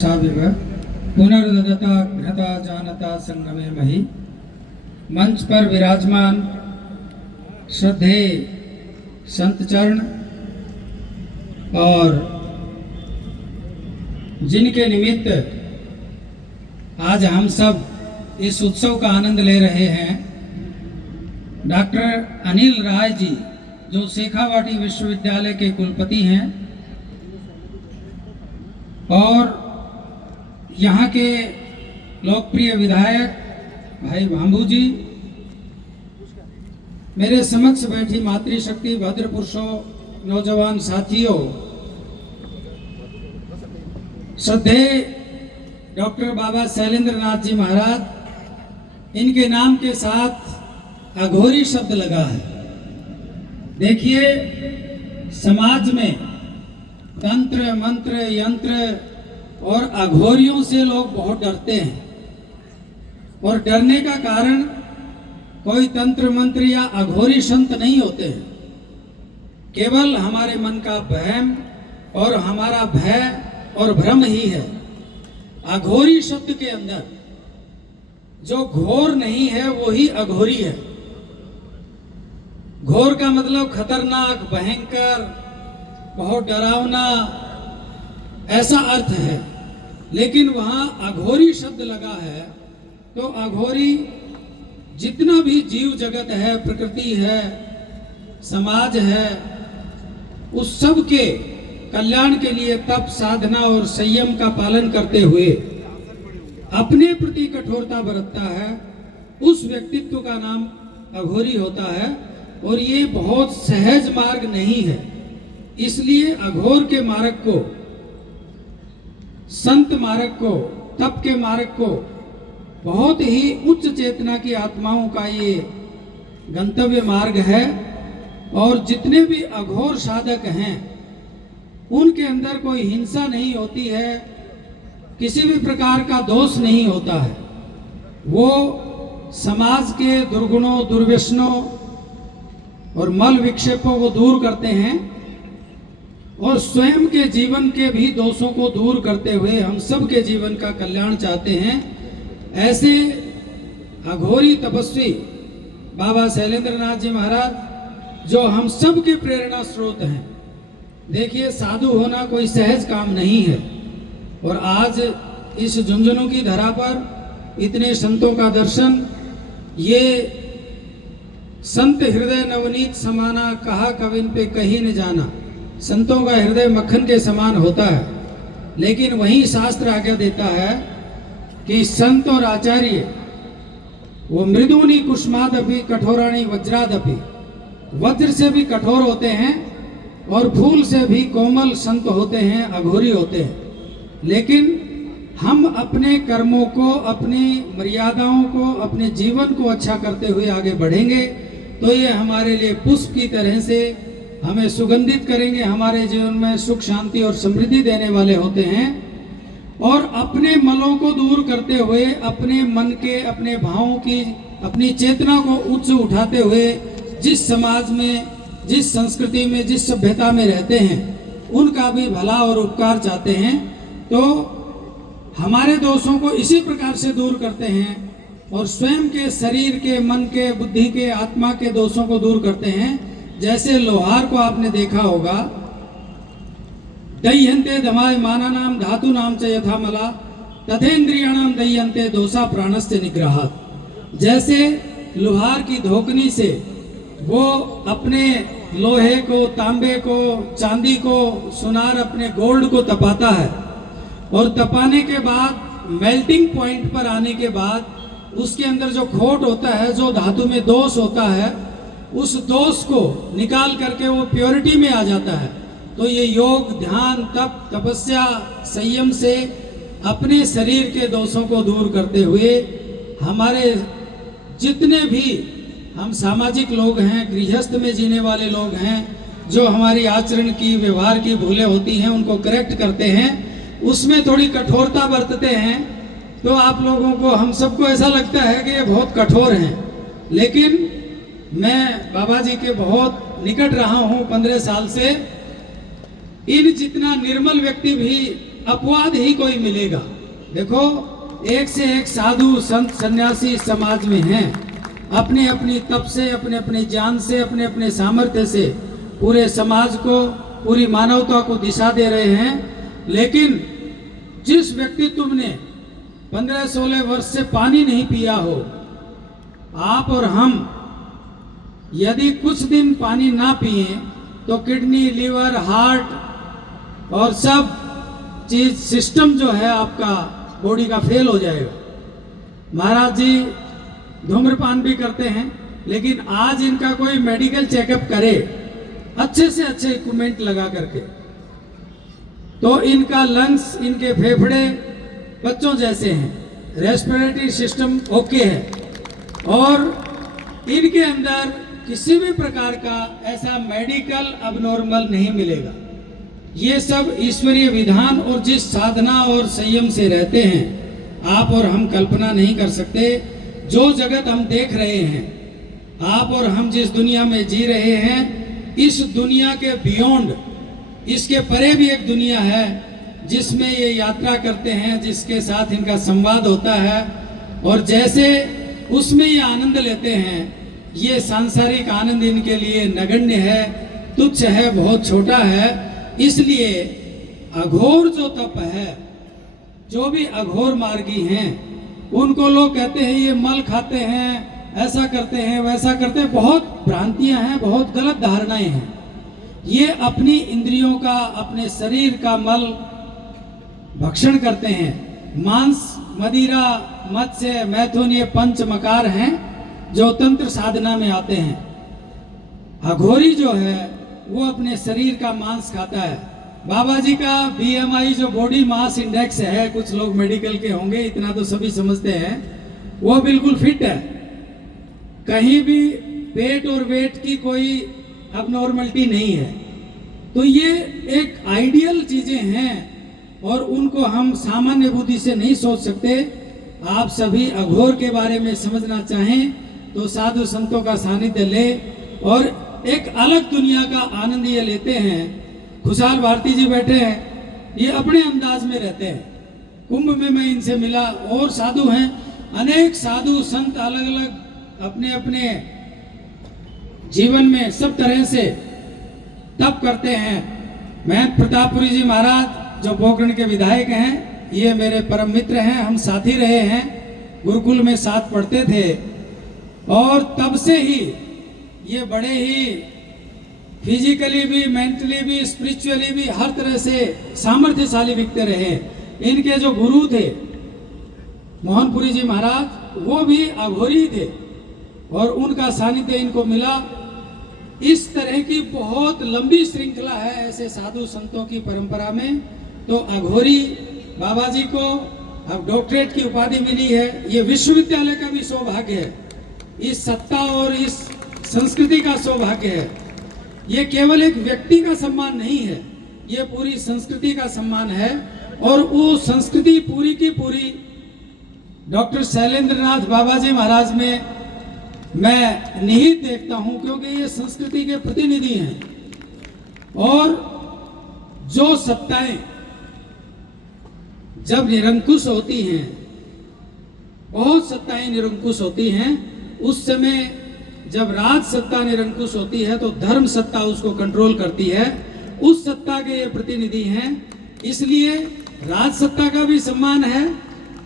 पुनर्दता घृता जानता संगमे मही। मंच पर विराजमान श्रद्धेय संत चरण और जिनके निमित्त आज हम सब इस उत्सव का आनंद ले रहे हैं, डॉक्टर अनिल राय जी जो शेखावाटी विश्वविद्यालय के कुलपति हैं और यहाँ के लोकप्रिय विधायक भाई भांबू जी, मेरे समक्ष बैठी मातृशक्ति भद्र पुरुषों, नौजवान साथियों, श्रद्धेय डॉक्टर बाबा शैलेंद्र नाथ जी महाराज, इनके नाम के साथ अघोरी शब्द लगा है। देखिए, समाज में तंत्र मंत्र यंत्र और अघोरियों से लोग बहुत डरते हैं और डरने का कारण कोई तंत्र मंत्र या अघोरी संत नहीं होते हैं, केवल हमारे मन का वहम और हमारा भय और भ्रम ही है। अघोरी शब्द के अंदर जो घोर नहीं है वो ही अघोरी है। घोर का मतलब खतरनाक, भयंकर, बहुत डरावना, ऐसा अर्थ है। लेकिन वहां अघोरी शब्द लगा है तो अघोरी जितना भी जीव जगत है, प्रकृति है, समाज है, उस सब के कल्याण के लिए तप, साधना और संयम का पालन करते हुए अपने प्रति कठोरता बरतता है, उस व्यक्तित्व का नाम अघोरी होता है। और ये बहुत सहज मार्ग नहीं है, इसलिए अघोर के मार्ग को, संत मार्ग को, तप के मार्ग को बहुत ही उच्च चेतना की आत्माओं का ये गंतव्य मार्ग है। और जितने भी अघोर साधक हैं उनके अंदर कोई हिंसा नहीं होती है, किसी भी प्रकार का दोष नहीं होता है। वो समाज के दुर्गुणों, दुर्व्यसनों और मल विक्षेपों को दूर करते हैं और स्वयं के जीवन के भी दोषों को दूर करते हुए हम सब के जीवन का कल्याण चाहते हैं। ऐसे अघोरी तपस्वी बाबा शैलेंद्र नाथ जी महाराज जो हम सब के प्रेरणा स्रोत हैं। देखिए, साधु होना कोई सहज काम नहीं है और आज इस झुंझुनू की धरा पर इतने संतों का दर्शन, ये संत हृदय नवनीत समाना, कहा कविन पे कहीं न जाना। संतों का हृदय मक्खन के समान होता है, लेकिन वही शास्त्र आज्ञा देता है कि संत और आचार्य वो मृदुनी कुष्मादपि कठोराणी वज्रादपि, वज्र से भी कठोर होते हैं और फूल से भी कोमल संत होते हैं, अघोरी होते हैं। लेकिन हम अपने कर्मों को, अपनी मर्यादाओं को, अपने जीवन को अच्छा करते हुए आगे बढ़ेंगे तो ये हमारे लिए पुष्प की तरह से हमें सुगंधित करेंगे, हमारे जीवन में सुख, शांति और समृद्धि देने वाले होते हैं। और अपने मलों को दूर करते हुए, अपने मन के, अपने भावों की, अपनी चेतना को उच्च उठाते हुए जिस समाज में, जिस संस्कृति में, जिस सभ्यता में रहते हैं उनका भी भला और उपकार चाहते हैं, तो हमारे दोषों को इसी प्रकार से दूर करते हैं और स्वयं के शरीर के, मन के, बुद्धि के, आत्मा के दोषों को दूर करते हैं। जैसे लोहार को आपने देखा होगा, दह्यन्ते दमाय माना नाम धातु नाम च यथा मला तथेन्द्रियाणाम दह्यन्ते दोषा प्राणस्य निग्रहात्। जैसे लोहार की धोकनी से वो अपने लोहे को, तांबे को, चांदी को, सुनार, अपने गोल्ड को तपाता है और तपाने के बाद मेल्टिंग पॉइंट पर आने के बाद उसके अंदर जो खोट होता है, जो धातु में दोष होता है, उस दोष को निकाल करके वो प्योरिटी में आ जाता है। तो ये योग, ध्यान, तप, तपस्या, संयम से अपने शरीर के दोषों को दूर करते हुए हमारे जितने भी हम सामाजिक लोग हैं, गृहस्थ में जीने वाले लोग हैं, जो हमारी आचरण की, व्यवहार की भूलें होती हैं उनको करेक्ट करते हैं, उसमें थोड़ी कठोरता बरतते हैं। तो आप लोगों को, हम सबको ऐसा लगता है कि ये बहुत कठोर हैं, लेकिन मैं बाबा जी के बहुत निकट रहा हूं 15 साल से। इन जितना निर्मल व्यक्ति भी अपवाद ही कोई मिलेगा। देखो, एक से एक साधु संत सन्यासी समाज में हैं, अपनी अपनी तप से, अपने अपने ज्ञान से, अपने अपने सामर्थ्य से पूरे समाज को, पूरी मानवता को दिशा दे रहे हैं। लेकिन जिस व्यक्तित्व ने 15-16 वर्ष से पानी नहीं पिया हो, आप और हम यदि कुछ दिन पानी ना पिए तो किडनी, लीवर, हार्ट और सब चीज सिस्टम जो है आपका बॉडी का फेल हो जाएगा। महाराज जी धूम्रपान भी करते हैं, लेकिन आज इनका कोई मेडिकल चेकअप करे अच्छे से अच्छे इक्विपमेंट लगा करके, तो इनका लंग्स, इनके फेफड़े बच्चों जैसे हैं, रेस्पिरेटरी सिस्टम ओके है, और इनके अंदर किसी भी प्रकार का ऐसा मेडिकल अबनॉर्मल नहीं मिलेगा। ये सब ईश्वरीय विधान और जिस साधना और संयम से रहते हैं, आप और हम कल्पना नहीं कर सकते। जो जगत हम देख रहे हैं, आप और हम जिस दुनिया में जी रहे हैं, इस दुनिया के बियॉन्ड, इसके परे भी एक दुनिया है जिसमें ये यात्रा करते हैं, जिसके साथ इनका संवाद होता है, और जैसे उसमें ये आनंद लेते हैं, ये सांसारिक आनंद इनके लिए नगण्य है, तुच्छ है, बहुत छोटा है। इसलिए अघोर जो तप है, जो भी अघोर मार्गी हैं, उनको लोग कहते हैं ये मल खाते हैं, ऐसा करते हैं, वैसा करते हैं। बहुत भ्रांतियां हैं, बहुत गलत धारणाएं हैं। ये अपनी इंद्रियों का, अपने शरीर का मल भक्षण करते हैं। मांस, मदिरा, मत्स्य, मैथुन, ये पंच मकार हैं जो तंत्र साधना में आते हैं। अघोरी जो है वो अपने शरीर का मांस खाता है। बाबा जी का BMI जो बॉडी मास इंडेक्स है, कुछ लोग मेडिकल के होंगे, इतना तो सभी समझते हैं, वो बिल्कुल फिट है। कहीं भी पेट और वेट की कोई अबनॉर्मलिटी नहीं है। तो ये एक आइडियल चीजें हैं और उनको हम सामान्य बुद्धि से नहीं सोच सकते। आप सभी अघोर के बारे में समझना चाहें तो साधु संतों का सानिध्य ले और एक अलग दुनिया का आनंद ये लेते हैं। खुशहाल भारती जी बैठे हैं, ये अपने अंदाज में रहते हैं। कुंभ में मैं इनसे मिला, और साधु हैं, अनेक साधु संत अलग अलग अपने अपने जीवन में सब तरह से तप करते हैं। महंत प्रतापपुरी जी महाराज जो पोखरण के विधायक हैं, ये मेरे परम मित्र हैं, हम साथी रहे हैं, गुरुकुल में साथ पढ़ते थे, और तब से ही ये बड़े ही फिजिकली भी, मेंटली भी, स्पिरिचुअली भी हर तरह से सामर्थ्यशाली व्यक्ति रहे। इनके जो गुरु थे मोहनपुरी जी महाराज, वो भी अघोरी थे और उनका सानिध्य इनको मिला। इस तरह की बहुत लंबी श्रृंखला है ऐसे साधु संतों की परंपरा में। तो अघोरी बाबा जी को अब डॉक्टरेट की उपाधि मिली है। ये विश्वविद्यालय का भी सौभाग्य है, इस सत्ता और इस संस्कृति का सौभाग्य है। ये केवल एक व्यक्ति का सम्मान नहीं है, ये पूरी संस्कृति का सम्मान है। और वो संस्कृति पूरी की पूरी डॉक्टर शैलेंद्रनाथ बाबा जी महाराज में मैं निहित देखता हूं, क्योंकि ये संस्कृति के प्रतिनिधि हैं। और जो सत्ताएं जब निरंकुश होती हैं, बहुत सत्ताएं निरंकुश होती हैं, उस समय जब राज सत्ता निरंकुश होती है तो धर्म सत्ता उसको कंट्रोल करती है। उस सत्ता के ये प्रतिनिधि हैं। इसलिए राज सत्ता का भी सम्मान है,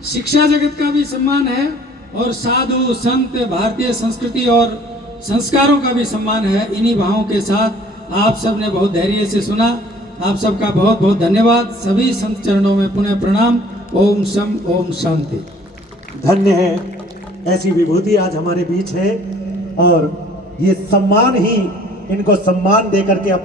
शिक्षा जगत का भी सम्मान है, और साधु संत, भारतीय संस्कृति और संस्कारों का भी सम्मान है। इन्हीं भावों के साथ आप सब ने बहुत धैर्य से सुना। आप सबका बहुत बहुत धन्यवाद। सभी संत चरणों में पुनः प्रणाम। ओम शम ओम शांति। धन्य है, ऐसी विभूति आज हमारे बीच है, और ये सम्मान ही इनको सम्मान देकर के